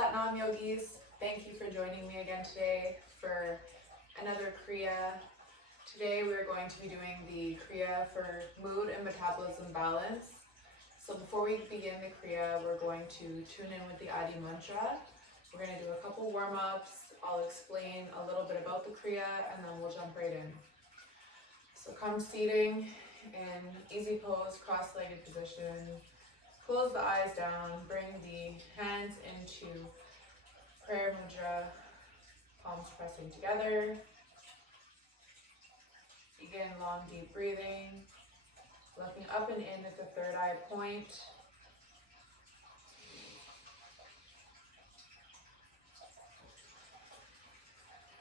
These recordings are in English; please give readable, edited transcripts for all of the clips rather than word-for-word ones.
Satnam Yogis, thank you for joining me again today for another Kriya. Today we're going to be doing the Kriya for mood and metabolism balance. So before we begin the Kriya, we're going to tune in with the Adi Mantra. We're going to do a couple warm-ups. I'll explain a little bit about the Kriya and then we'll jump right in. So come seating in easy pose, cross-legged position. Close the eyes down, bring the hands into prayer mudra, palms pressing together. Begin long, deep breathing, looking up and in at the third eye point.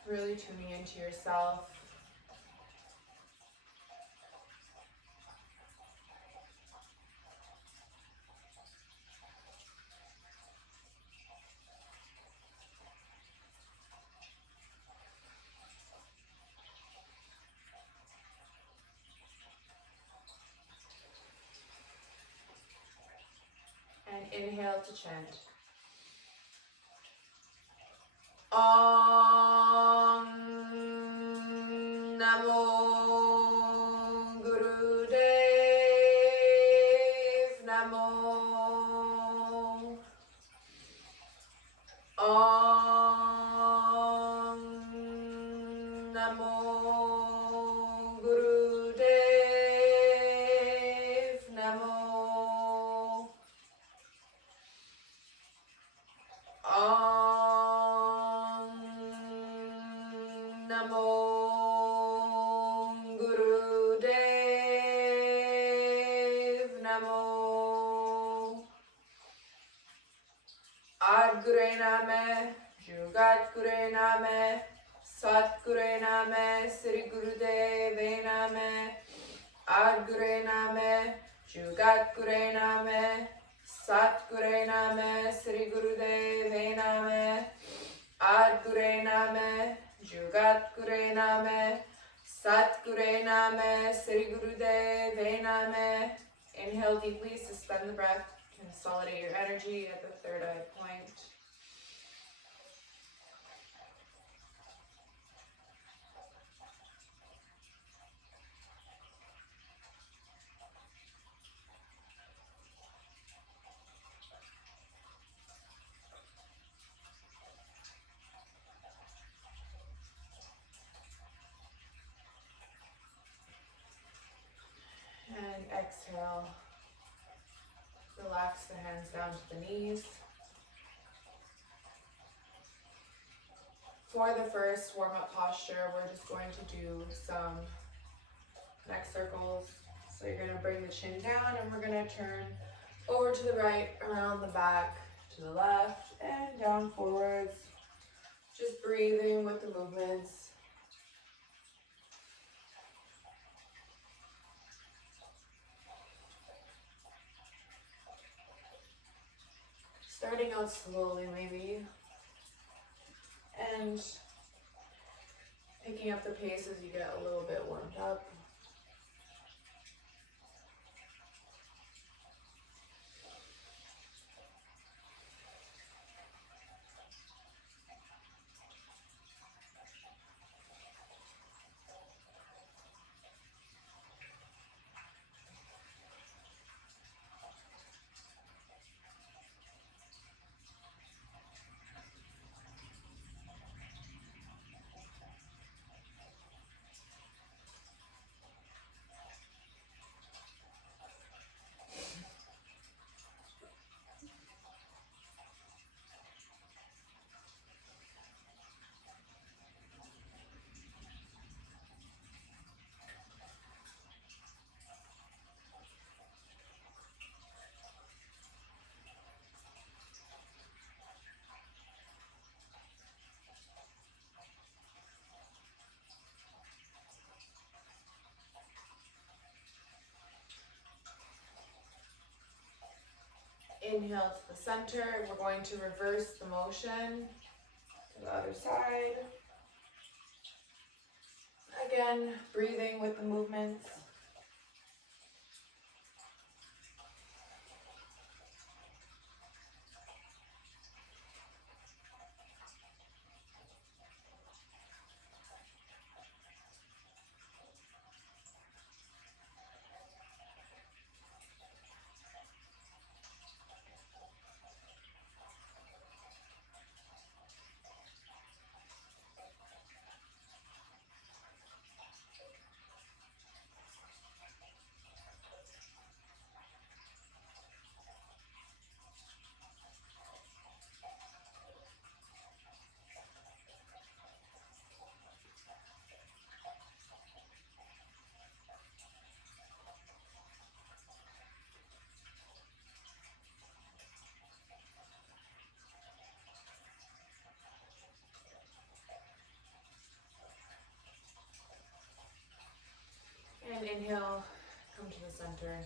Really tuning into yourself. And inhale to chant. Om Namo Gurudev Namo. Om Namo Gurudev Namo. Om Namo Gurudev Namo. Adgure Name, Jugat Gure Name, Satgure Name, Sri Gurudeve Name. Adgure Name, Jugat Gure Name, Satgure Name, Sri Gurudeve Name. Adgure Name, Jugat Gure Name, Satgure Name, Sri Gurudeve Name. Inhale deeply, suspend the breath, consolidate your energy at the third eye point. And exhale. Relax the hands down to the knees. For the first warm-up posture, we're just going to do some neck circles. So you're going to bring the chin down and we're going to turn over to the right, around the back, to the left, and down forwards. Just breathing with the movements. Starting out slowly maybe, and picking up the pace as you get a little bit warmed up. Inhale to the center. We're going to reverse the motion to the other side. Again, breathing with the movements. Inhale, come to the center.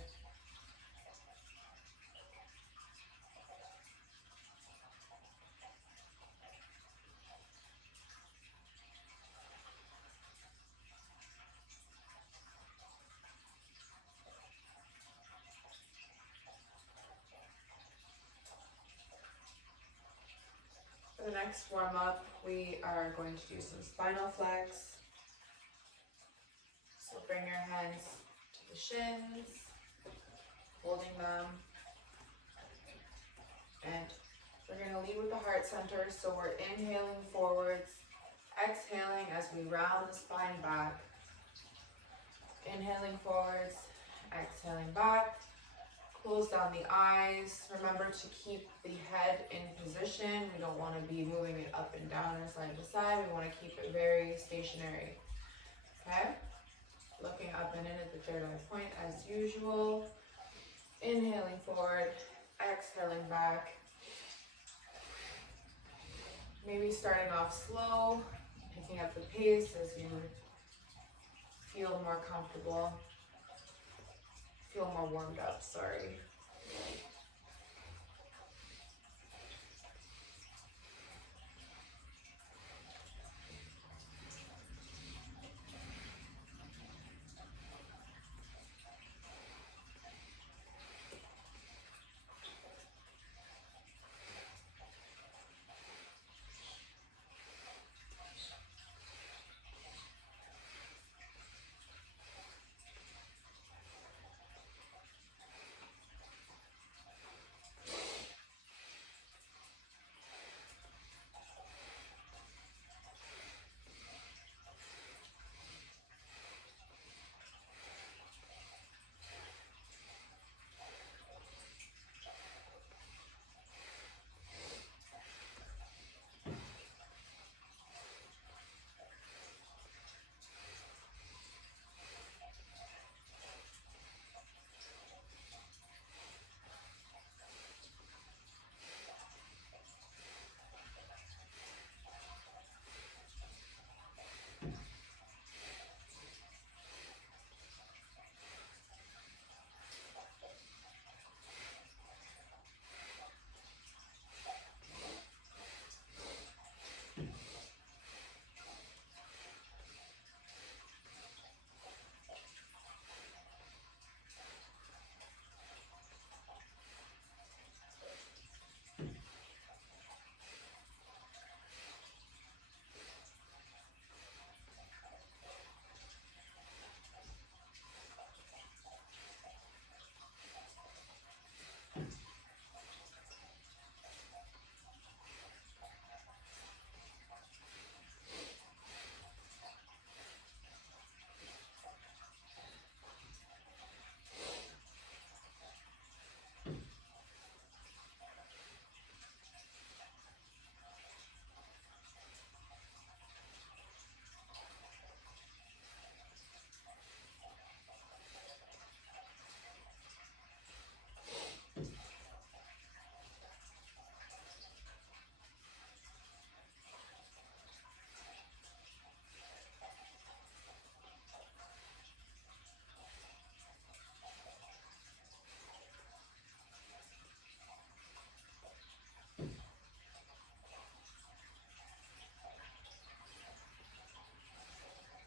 For the next warm-up, we are going to do some spinal flex. So bring your hands to the shins, holding them. And we're going to lead with the heart center. So we're inhaling forwards, exhaling as we round the spine back. Inhaling forwards, exhaling back. Close down the eyes. Remember to keep the head in position. We don't want to be moving it up and down or side to side. We want to keep it very stationary. Okay? Looking up and in at the third eye point as usual. Inhaling forward, exhaling back. Maybe starting off slow, picking up the pace as you feel more comfortable. Feel more warmed up, sorry.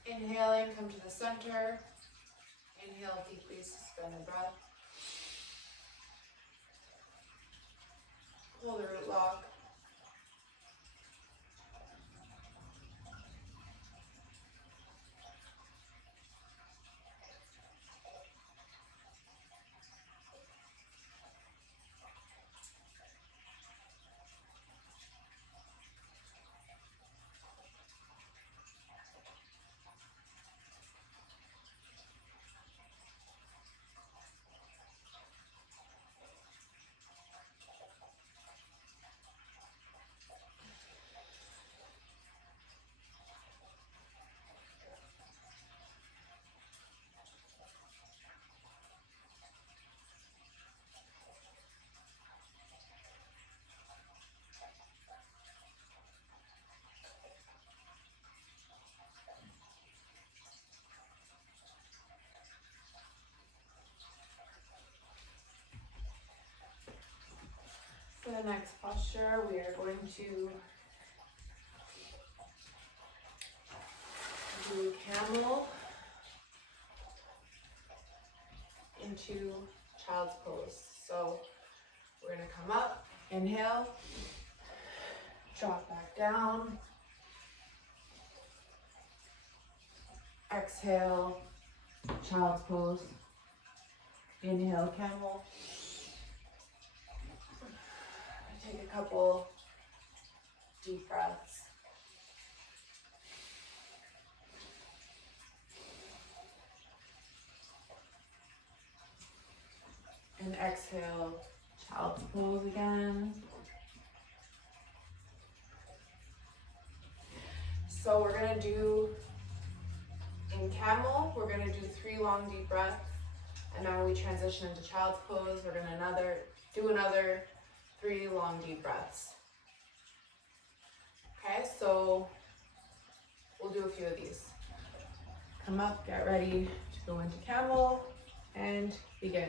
Inhaling, come to the center. Inhale deeply, suspend the breath. Pull the root lock. the next posture, we are going to do camel into child's pose. So we're going to come up, inhale, drop back down, exhale, child's pose, inhale, camel. Take a couple deep breaths. And exhale, child's pose again. So we're going to do, in camel, we're going to do 3 long deep breaths. And then when we transition into child's pose, we're going to do another 3 long deep breaths. Okay, so we'll do a few of these. Come up, get ready to go into camel, and begin.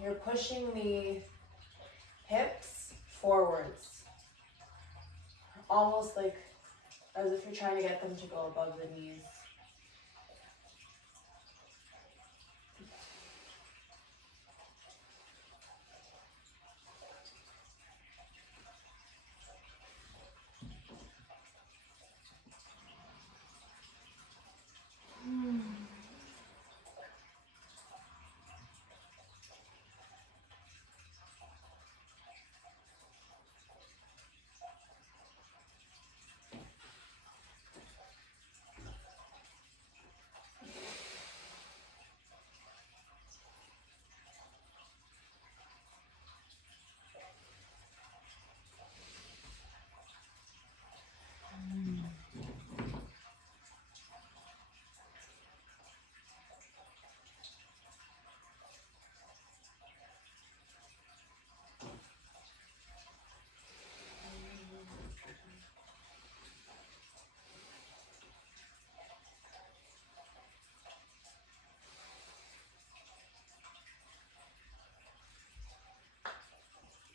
You're pushing the hips forwards, almost like as if you're trying to get them to go above the knees.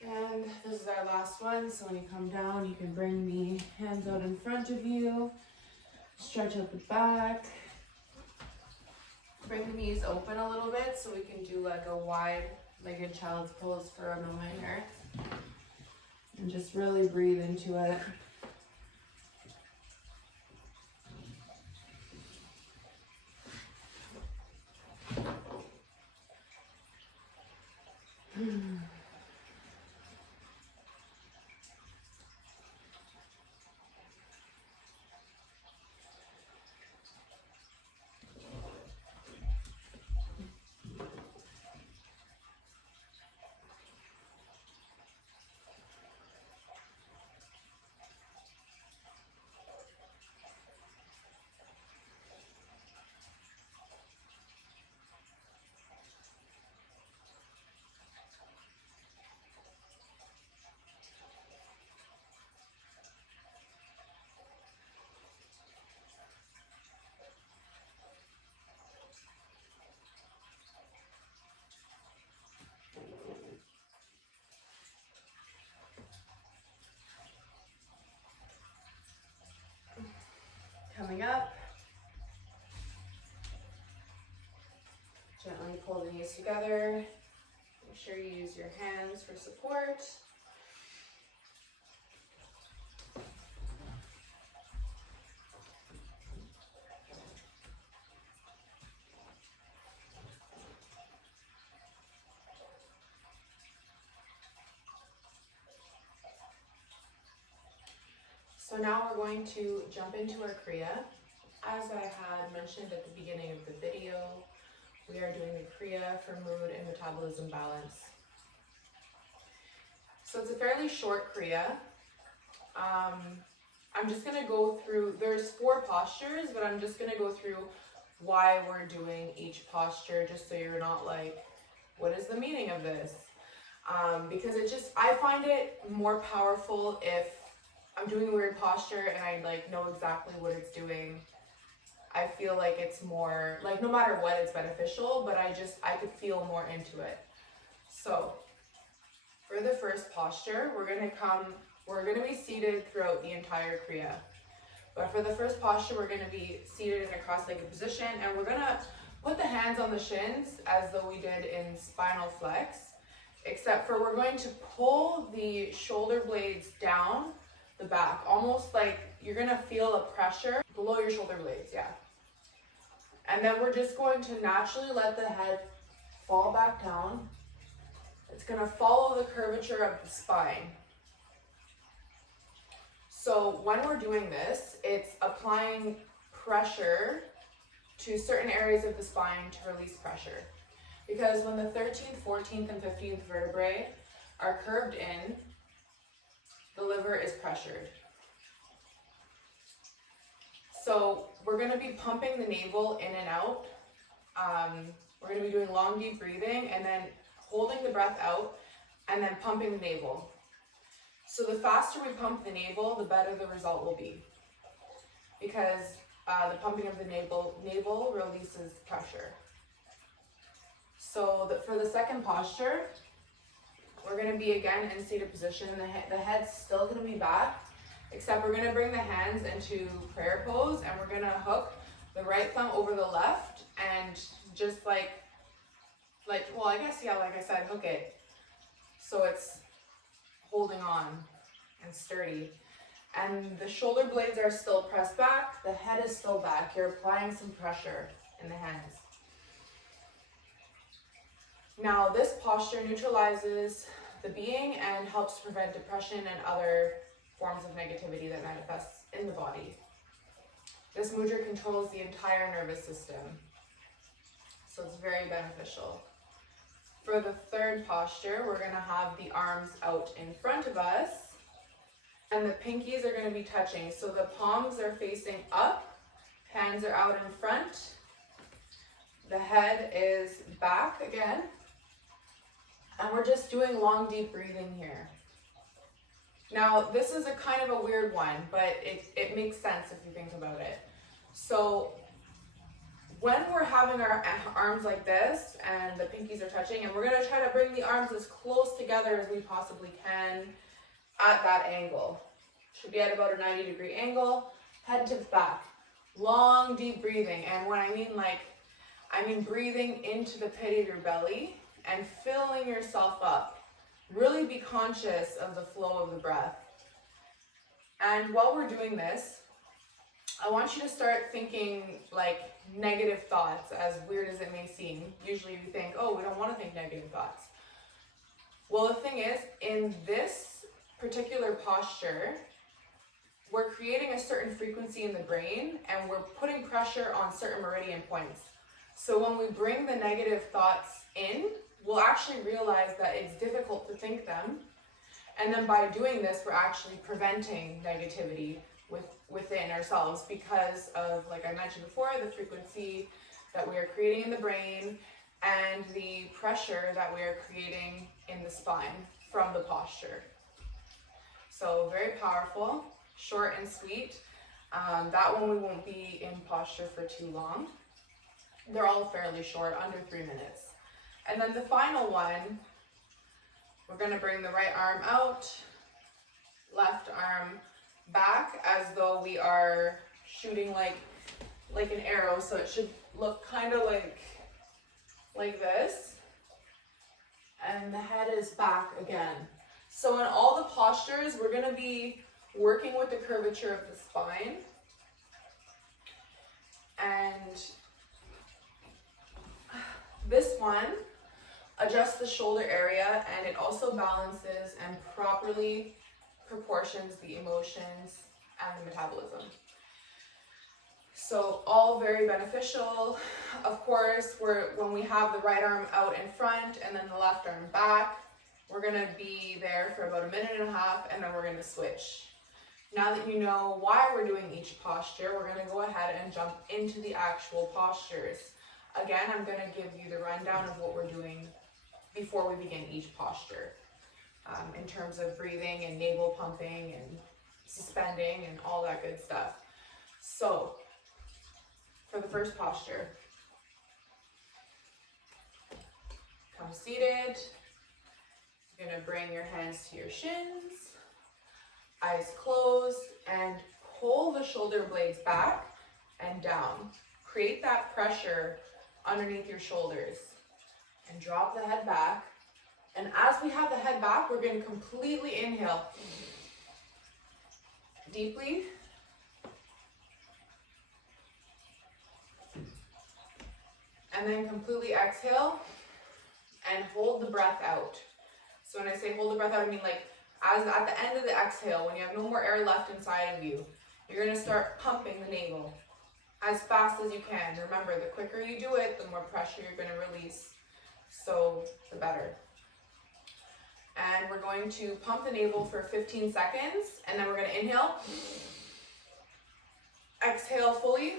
And this is our last one, so when you come down, you can bring the hands out in front of you, stretch out the back, bring the knees open a little bit so we can do like a wide-legged child's pose for a moment here. And just really breathe into it. Coming up, gently pull the knees together. Make sure you use your hands for support. So now we're going to jump into our Kriya. As I had mentioned at the beginning of the video, we are doing the Kriya for mood and metabolism balance. So it's a fairly short Kriya. I'm just going to go through, there's 4 postures, but I'm just going to go through why we're doing each posture, just so you're not like, what is the meaning of this? Because I find it more powerful if I'm doing a weird posture and I like know exactly what it's doing I feel like it's more, like no matter what, it's beneficial, but I could feel more into it. So for the first posture, we're gonna be seated throughout the entire Kriya. But for the first posture, we're gonna be seated in a cross-legged position, and we're gonna put the hands on the shins as though we did in Spinal Flex, except for we're going to pull the shoulder blades down the back, almost like you're gonna feel a pressure below your shoulder blades, yeah. And then we're just going to naturally let the head fall back down. It's gonna follow the curvature of the spine. So when we're doing this, it's applying pressure to certain areas of the spine to release pressure. Because when the 13th, 14th, and 15th vertebrae are curved in, the liver is pressured. So we're going to be pumping the navel in and out. We're going to be doing long, deep breathing and then holding the breath out and then pumping the navel. So the faster we pump the navel, the better the result will be. Because the pumping of the navel releases pressure. So for the second posture, we're going to be again in seated position. The head's still going to be back, except we're going to bring the hands into prayer pose, and we're going to hook the right thumb over the left, and just like I guess, yeah, like I said, hook it so it's holding on and sturdy. And the shoulder blades are still pressed back, the head is still back. You're applying some pressure in the hands. Now this posture neutralizes the being and helps prevent depression and other forms of negativity that manifests in the body. This mudra controls the entire nervous system, so it's very beneficial. For the third posture, we're going to have the arms out in front of us, and the pinkies are going to be touching. So the palms are facing up, hands are out in front, the head is back again, and we're just doing long, deep breathing here. Now, this is a kind of a weird one, but it makes sense if you think about it. So when we're having our arms like this and the pinkies are touching, and we're going to try to bring the arms as close together as we possibly can at that angle. Should be at about a 90-degree angle, head tips back. Long, deep breathing. And when I mean breathing into the pit of your belly and filling yourself up. Really be conscious of the flow of the breath. And while we're doing this, I want you to start thinking like negative thoughts, as weird as it may seem. Usually we think, oh, we don't want to think negative thoughts. Well, the thing is, in this particular posture, we're creating a certain frequency in the brain and we're putting pressure on certain meridian points. So when we bring the negative thoughts in, we'll actually realize that it's difficult to think them. And then by doing this, we're actually preventing negativity within ourselves because of, like I mentioned before, the frequency that we are creating in the brain and the pressure that we are creating in the spine from the posture. So very powerful, short and sweet. That one we won't be in posture for too long. They're all fairly short, under 3 minutes. And then the final one, we're going to bring the right arm out, left arm back as though we are shooting like an arrow. So it should look kind of like this. And the head is back again. So in all the postures, we're going to be working with the curvature of the spine. And this one adjusts the shoulder area, and it also balances and properly proportions the emotions and the metabolism. So all very beneficial. Of course, when we have the right arm out in front and then the left arm back, we're going to be there for about 1.5 minutes, and then we're going to switch. Now that you know why we're doing each posture, we're going to go ahead and jump into the actual postures. Again, I'm going to give you the rundown of what we're doing before we begin each posture, in terms of breathing and navel pumping and suspending and all that good stuff. So for the first posture. Come seated. You're going to bring your hands to your shins, eyes closed, and pull the shoulder blades back and down. Create that pressure underneath your shoulders and drop the head back. And as we have the head back, we're going to completely inhale deeply. And then completely exhale and hold the breath out. So when I say hold the breath out, I mean like as at the end of the exhale, when you have no more air left inside of you, you're going to start pumping the navel as fast as you can. Remember, the quicker you do it, the more pressure you're going to release. So the better. And we're going to pump the navel for 15 seconds, and then we're going to inhale. Exhale fully.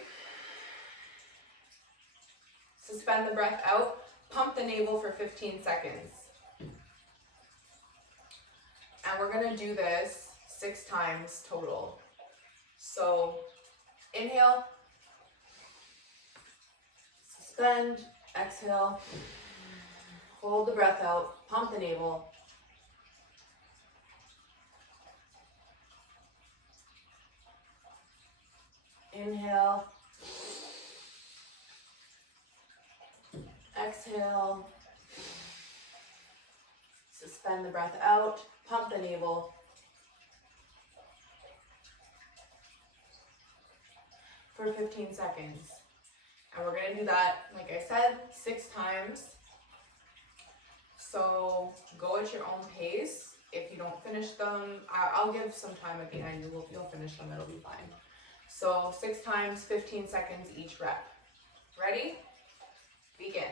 Suspend the breath out. Pump the navel for 15 seconds. And we're going to do this 6 times total. So inhale. Suspend. Exhale. Hold the breath out. Pump the navel. Inhale. Exhale. Suspend the breath out. Pump the navel. For 15 seconds. And we're going to do that, like I said, 6 times. So go at your own pace. If you don't finish them, I'll give some time at the end. You'll finish them. It'll be fine. So 6 times, 15 seconds each rep. Ready? Begin.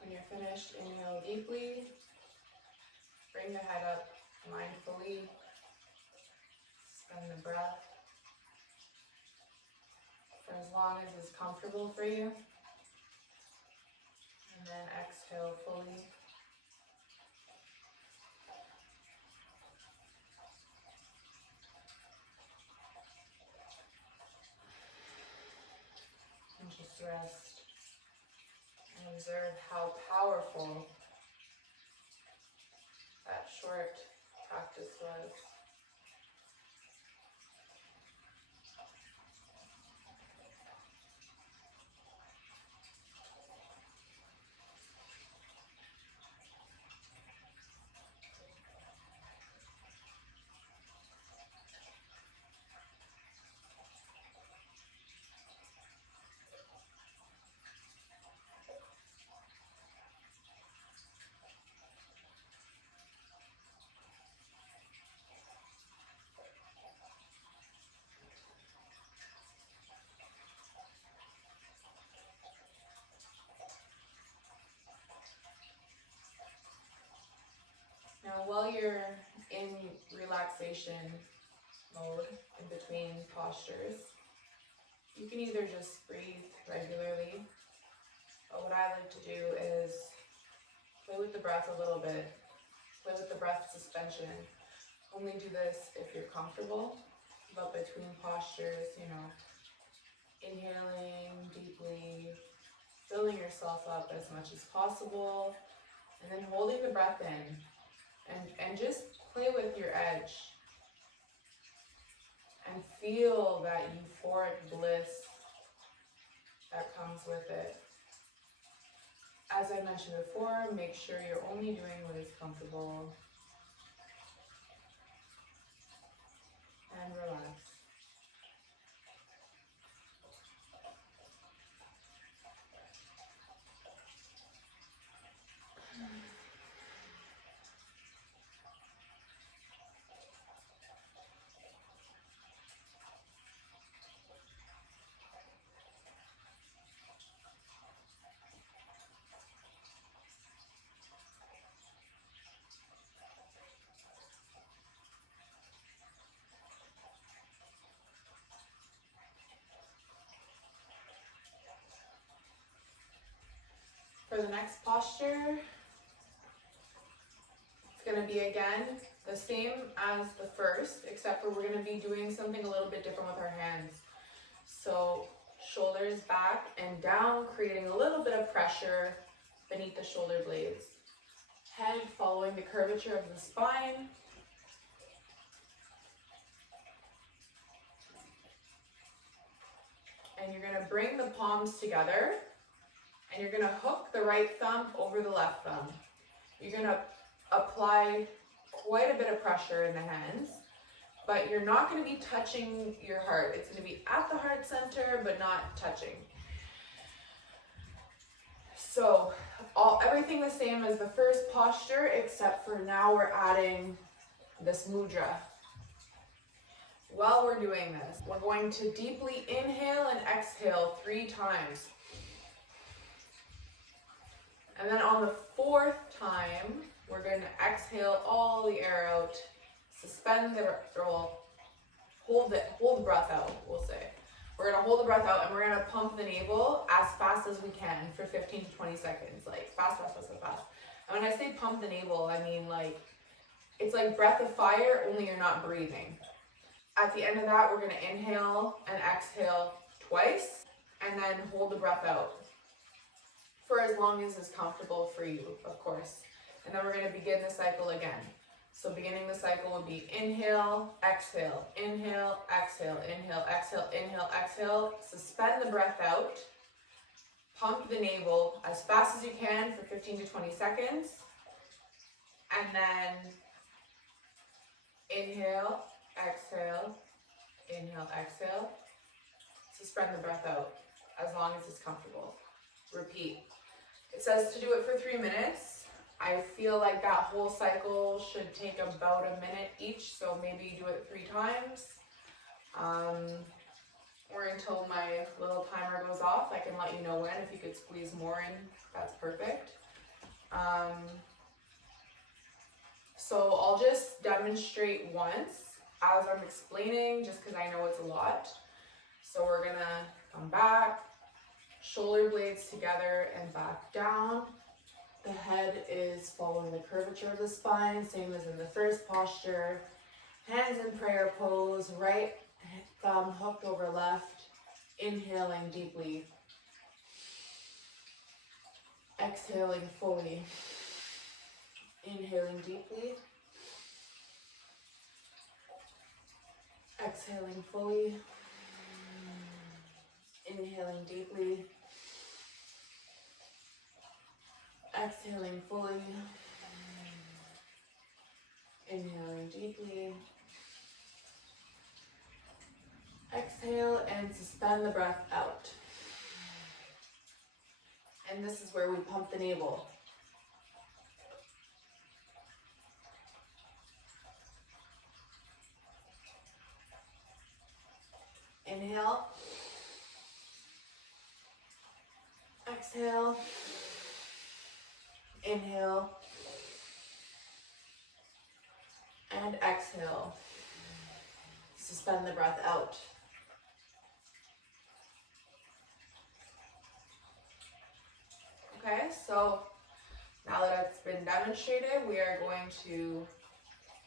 When you're finished, inhale deeply. Bring the head up mindfully. Suspend the breath for as long as it's comfortable for you. And then exhale fully. And just rest and observe how powerful that short practice was. you're in relaxation mode in between postures, you can either just breathe regularly, but what I like to do is play with the breath a little bit, play with the breath suspension. Only do this if you're comfortable, but between postures, inhaling deeply, filling yourself up as much as possible, and then holding the breath in, and just play with your edge and feel that euphoric bliss that comes with it. As I mentioned before, make sure you're only doing what is comfortable, and relax. For the next posture, it's going to be again the same as the first, except for we're going to be doing something a little bit different with our hands. So shoulders back and down, creating a little bit of pressure beneath the shoulder blades. Head following the curvature of the spine. And you're going to bring the palms together, and you're going to hook the right thumb over the left thumb. You're going to apply quite a bit of pressure in the hands, but you're not going to be touching your heart. It's going to be at the heart center, but not touching. So everything the same as the first posture, except for now we're adding this mudra. While we're doing this, we're going to deeply inhale and exhale 3 times. And then on the 4th time, we're going to exhale all the air out, suspend the, hold the breath out, we'll say. We're going to hold the breath out, and we're going to pump the navel as fast as we can for 15 to 20 seconds, like fast. And when I say pump the navel, I mean it's like breath of fire, only you're not breathing. At the end of that, we're going to inhale and exhale twice, and then hold the breath out for as long as is comfortable for you, of course. And then we're going to begin the cycle again. So beginning the cycle would be inhale, exhale, inhale, exhale, inhale, exhale, inhale, exhale. Suspend the breath out. Pump the navel as fast as you can for 15 to 20 seconds. And then inhale, exhale, inhale, exhale. Suspend the breath out as long as it's comfortable. Repeat. It says to do it for 3 minutes. I feel like that whole cycle should take about a minute each, so maybe do it 3 times. Or until my little timer goes off. I can let you know when. If you could squeeze more in, that's perfect. So I'll just demonstrate once as I'm explaining, just because I know it's a lot. So we're gonna come back, shoulder blades together and back down. The head is following the curvature of the spine, same as in the first posture. Hands in prayer pose, right thumb hooked over left, inhaling deeply. Exhaling fully. Inhaling deeply. Exhaling fully. Inhaling deeply. Exhaling fully. Inhaling deeply. Exhale and suspend the breath out. And this is where we pump the navel. Inhale. Exhale. Inhale. And exhale. Suspend the breath out. Okay, so now that it's been demonstrated, we are going to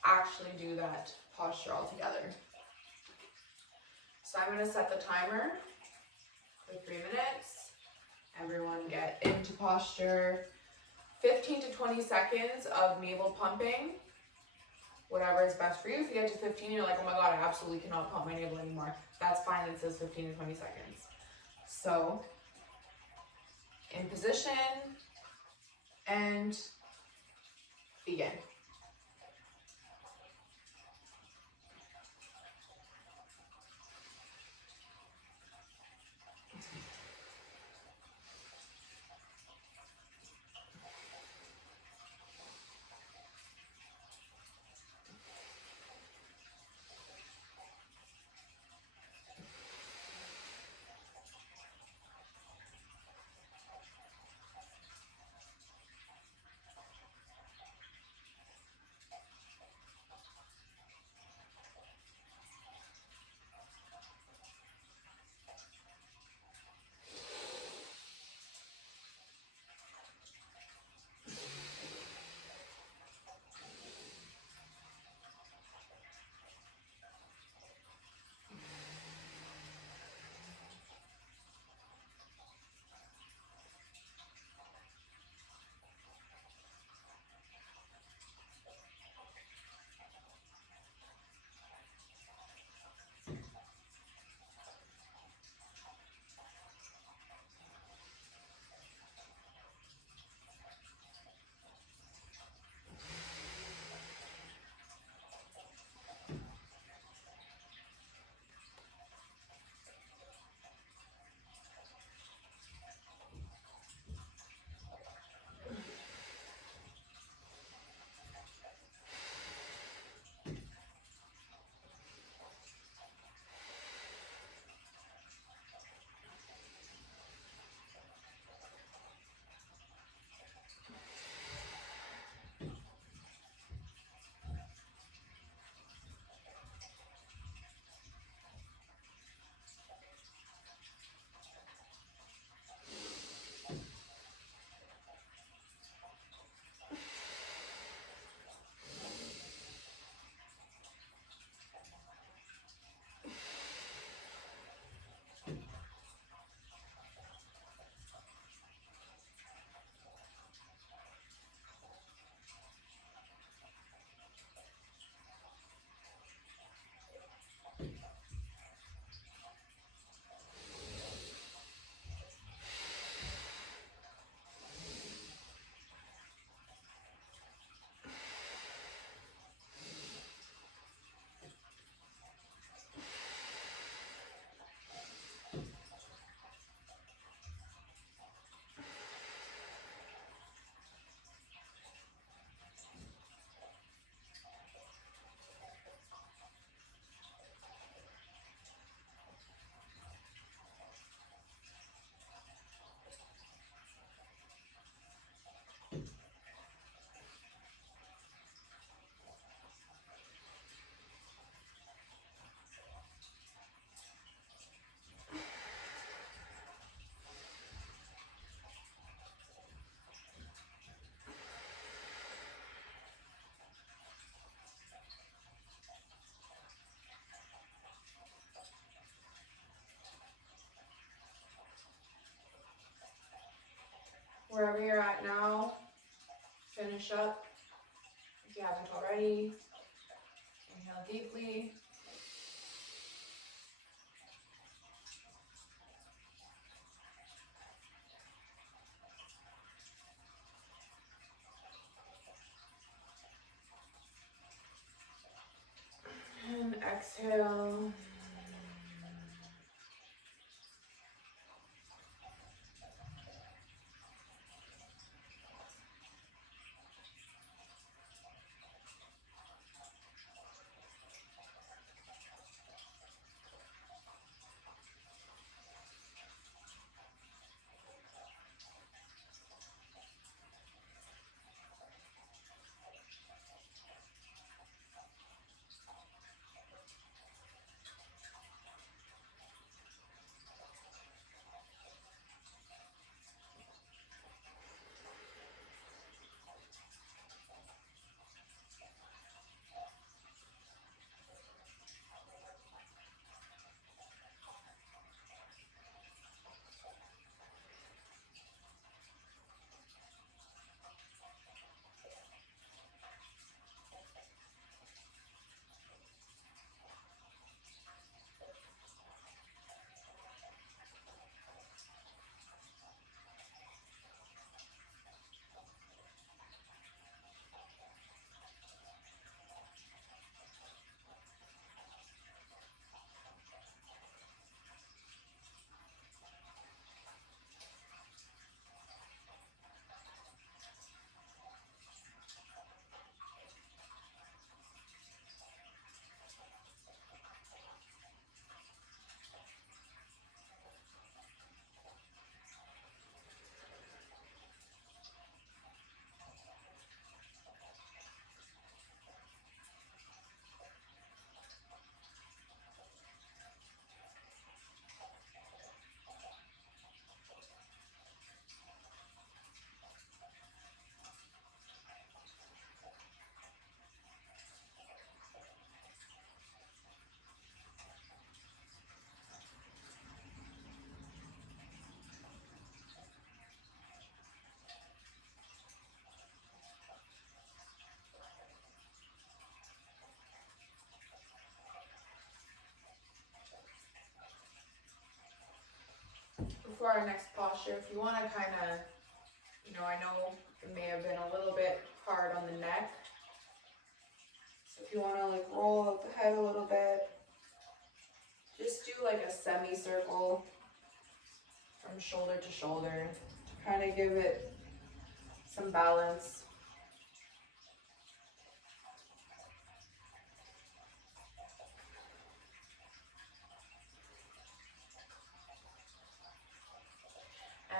actually do that posture all together. So I'm going to set the timer for 3 minutes. Everyone get into posture. 15 to 20 seconds of navel pumping. Whatever is best for you. If you get to 15, you're like, oh my God, I absolutely cannot pump my navel anymore. That's fine, it says 15 to 20 seconds. So, in position, and begin. Wherever you're at now, finish up if you haven't already. Inhale deeply. And exhale. for our next posture, if you want to kind of, I know it may have been a little bit hard on the neck. So if you want to like roll out the head a little bit, just do like a semicircle from shoulder to shoulder to kind of give it some balance.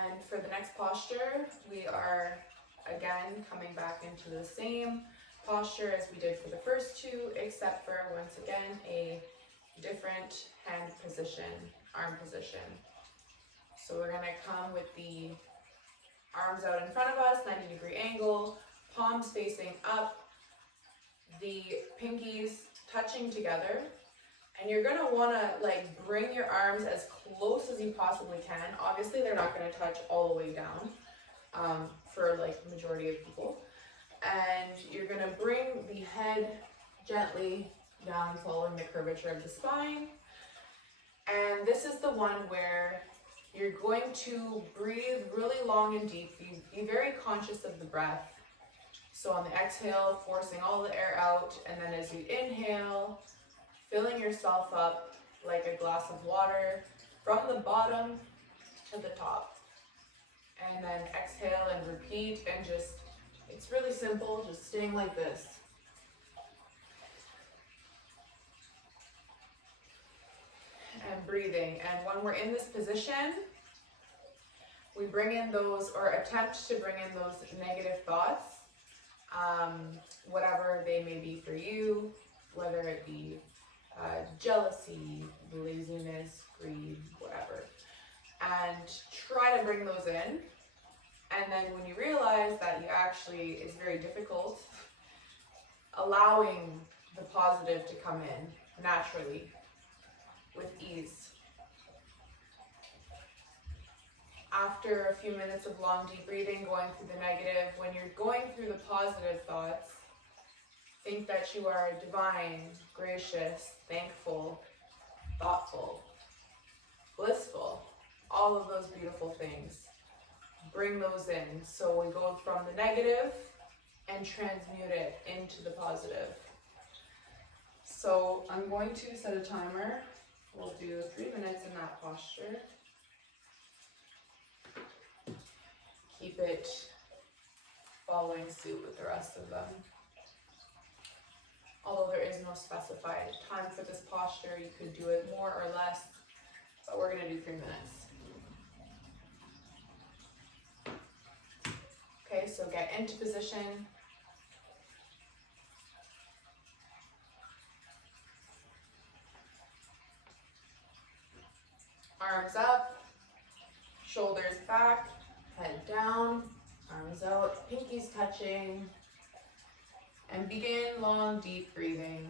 And for the next posture, we are again coming back into the same posture as we did for the first two, except for once again a different hand position, arm position. So we're gonna come with the arms out in front of us, 90-degree angle, palms facing up, the pinkies touching together. And you're gonna wanna like bring your arms as close as you possibly can. Obviously they're not gonna touch all the way down for like the majority of people. And you're gonna bring the head gently down, following the curvature of the spine. And this is the one where you're going to breathe really long and deep. Be very conscious of the breath. So on the exhale, forcing all the air out, and then as you inhale, filling yourself up like a glass of water from the bottom to the top. And then exhale and repeat, and just, it's really simple, just staying like this. And breathing. And when we're in this position, we bring in those, or attempt to bring in those negative thoughts, whatever they may be for you, whether it be jealousy, laziness, greed, whatever. And try to bring those in. And then when you realize that you actually, it's very difficult, allowing the positive to come in naturally with ease. After a few minutes of long deep breathing, going through the negative, when you're going through the positive thoughts, think that you are divine, gracious, thankful, thoughtful, blissful, all of those beautiful things. Bring those in. So we go from the negative and transmute it into the positive. So I'm going to set a timer. We'll do 3 minutes in that posture. Keep it following suit with the rest of them. Although there is no specified time for this posture, you could do it more or less, but we're going to do 3 minutes. Okay, so get into position. Arms up, shoulders back, head down, arms out, pinkies touching, and begin long, deep breathing.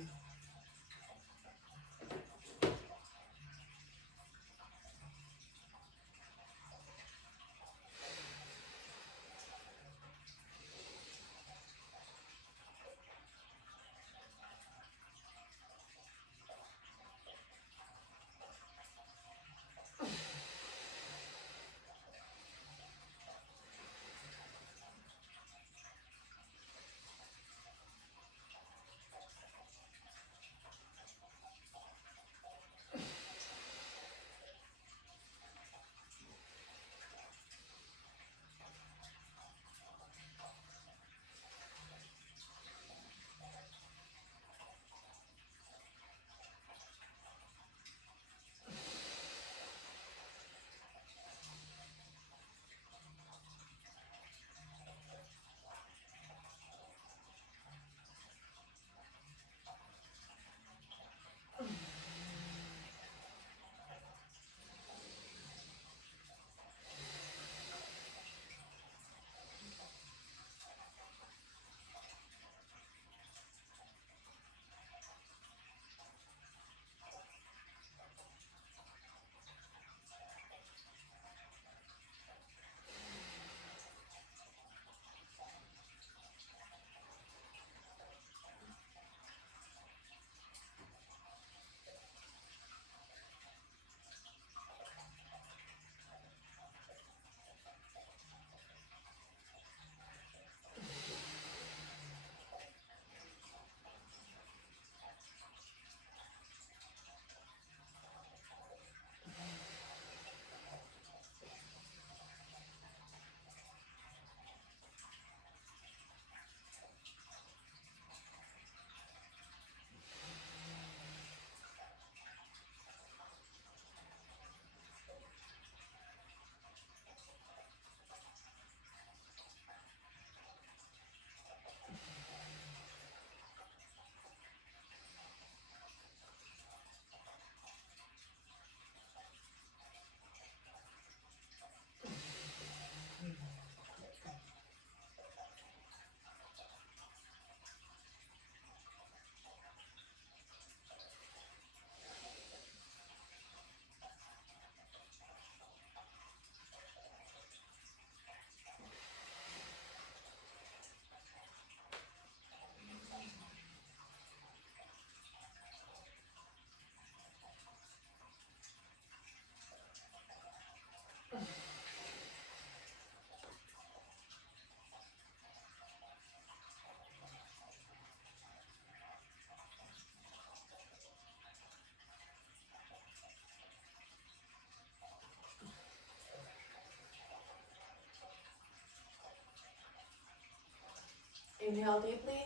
Inhale deeply.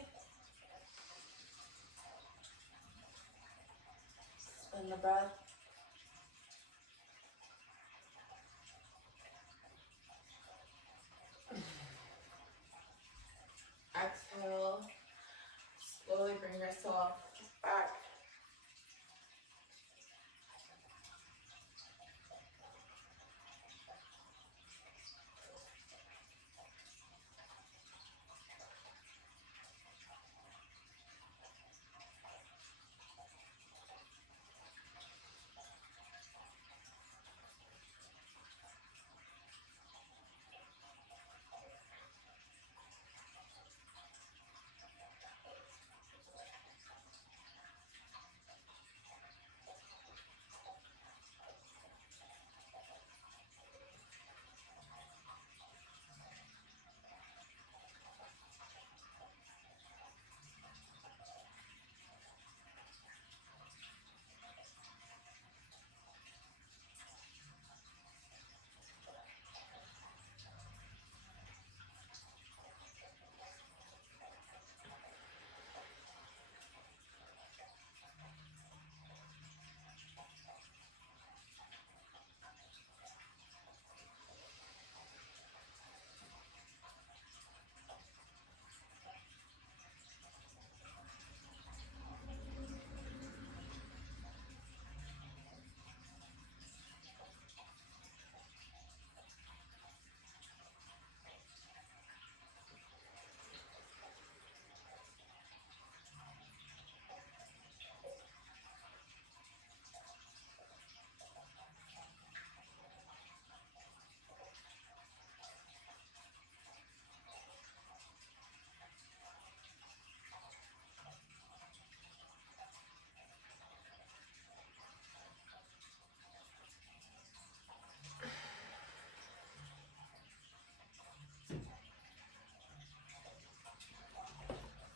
Spin the breath. Exhale. Slowly bring yourself back.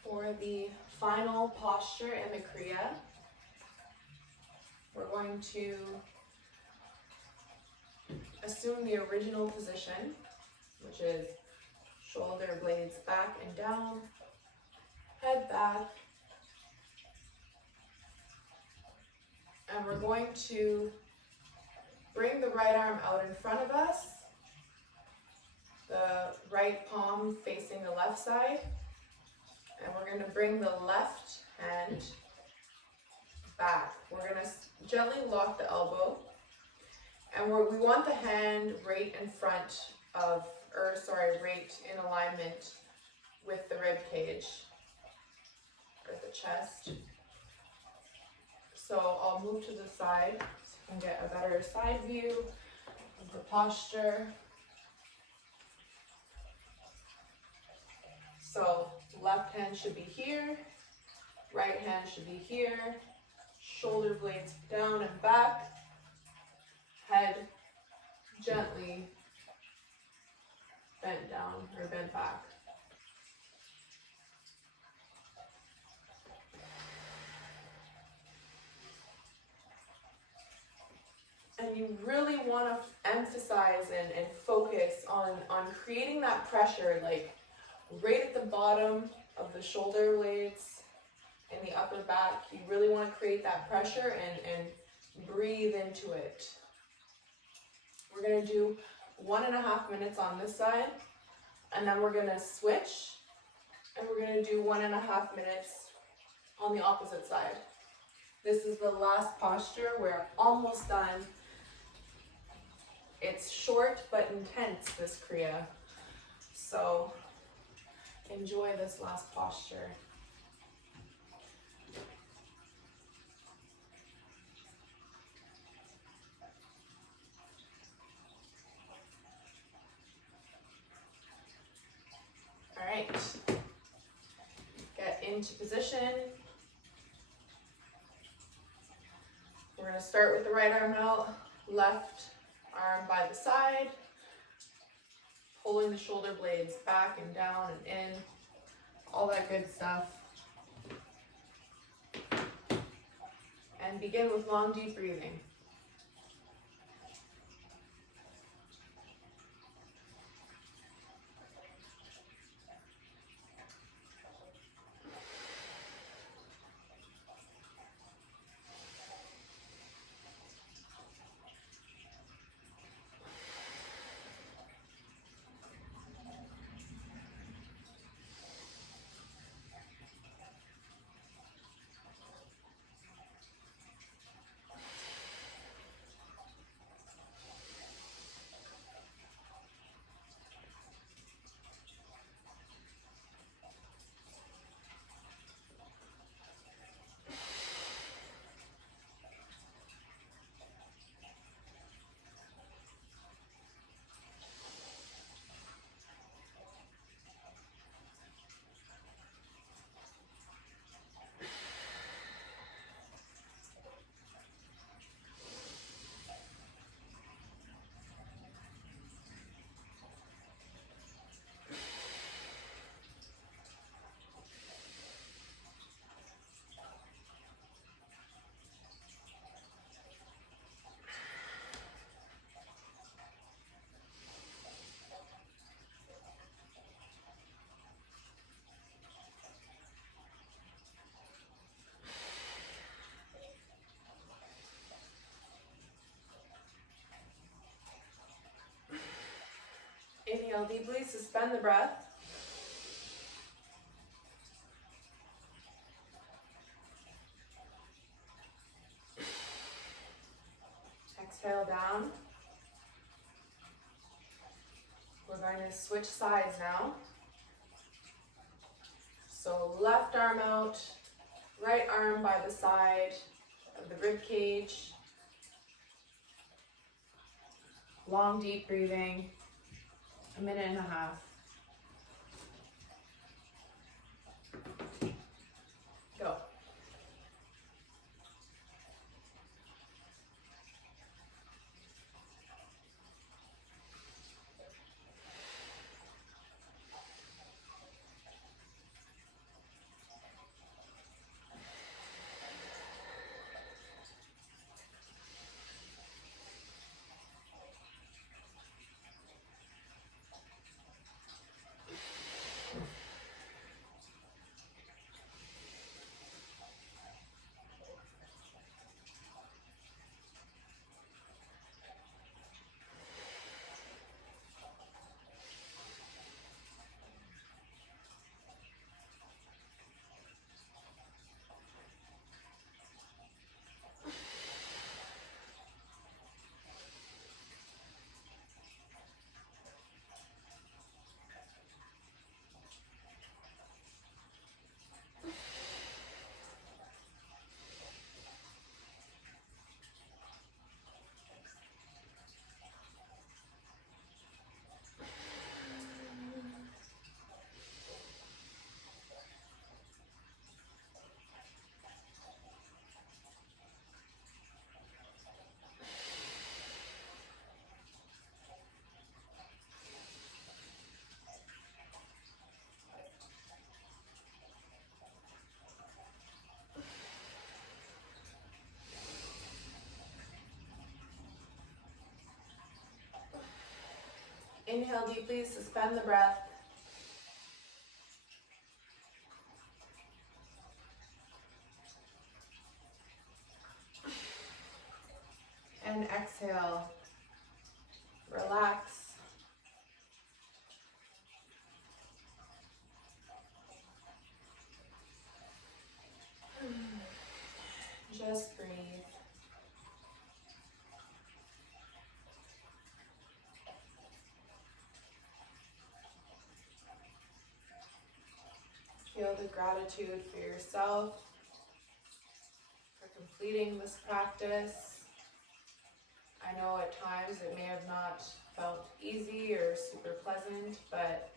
For the final posture in the Kriya, we're going to assume the original position, which is shoulder blades back and down, head back, and we're going to bring the right arm out in front of us, the right palm facing the left side, and we're going to bring the left hand back. We're going to gently lock the elbow, and we want the hand right in front of, right in alignment with the rib cage or the chest. So I'll move to the side so you can get a better side view of the posture. So left hand should be here, right hand should be here, shoulder blades down and back, head gently bent down or bent back. And you really want to emphasize and focus on creating that pressure, like right at the bottom of the shoulder blades and the upper back. You really want to create that pressure and breathe into it. We're going to do 1.5 minutes on this side, and then we're going to switch, and we're going to do 1.5 minutes on the opposite side. This is the last posture. We're almost done. It's short but intense, this Kriya. So enjoy this last posture. All right. Get into position. We're going to start with the right arm out, left arm by the side, pulling the shoulder blades back and down and in, all that good stuff. And begin with long, deep breathing. Inhale deeply, suspend the breath. Exhale down. We're going to switch sides now. So left arm out, right arm by the side of the rib cage. Long, deep breathing, 1.5 minutes. Go. Inhale deeply, suspend the breath. And exhale, relax. Just breathe. Feel the gratitude for yourself for completing this practice. I know at times it may have not felt easy or super pleasant, but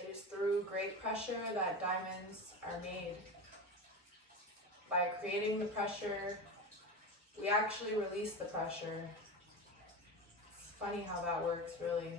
it is through great pressure that diamonds are made. By creating the pressure, we actually release the pressure. It's funny how that works, really.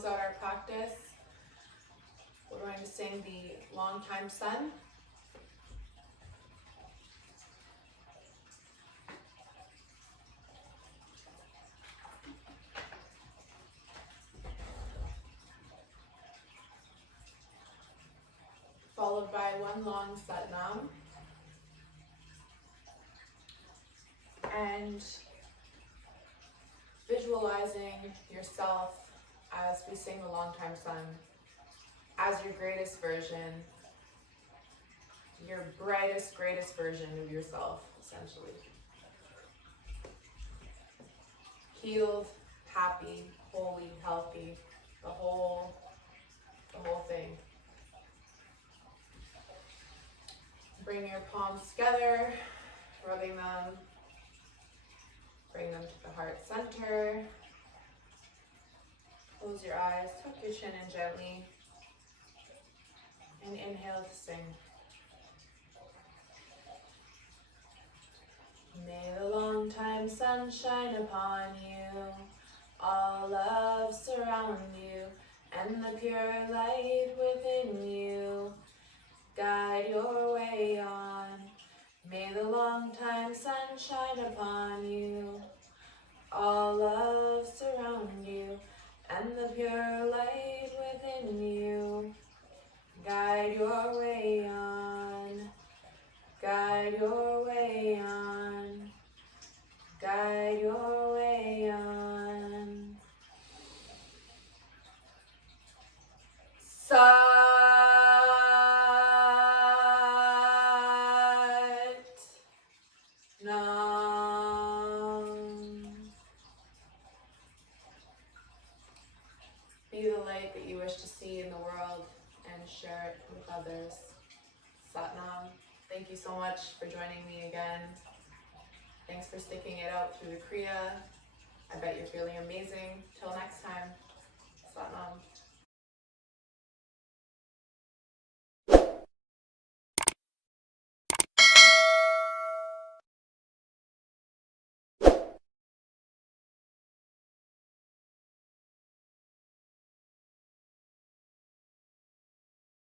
close out our practice, we're going to sing the Long Time Sun. Followed by one long Satnam. And visualizing yourself as we sing the Long Time Sun as your greatest version, your brightest, greatest version of yourself, essentially. Healed, happy, holy, healthy, the whole thing. Bring your palms together, rubbing them. Bring them to the heart center. Close your eyes, tuck your chin in gently, and inhale to sing. May the long time sun shine upon you, all love surround you, and the pure light within you guide your way on. May the long time sun shine upon you, all love surround you, and the pure light within you guide your way on, guide your way on, guide your way on. Be the light that you wish to see in the world and share it with others. Satnam. Thank you so much for joining me again. Thanks for sticking it out through the Kriya. I bet you're feeling amazing. Till next time. Satnam.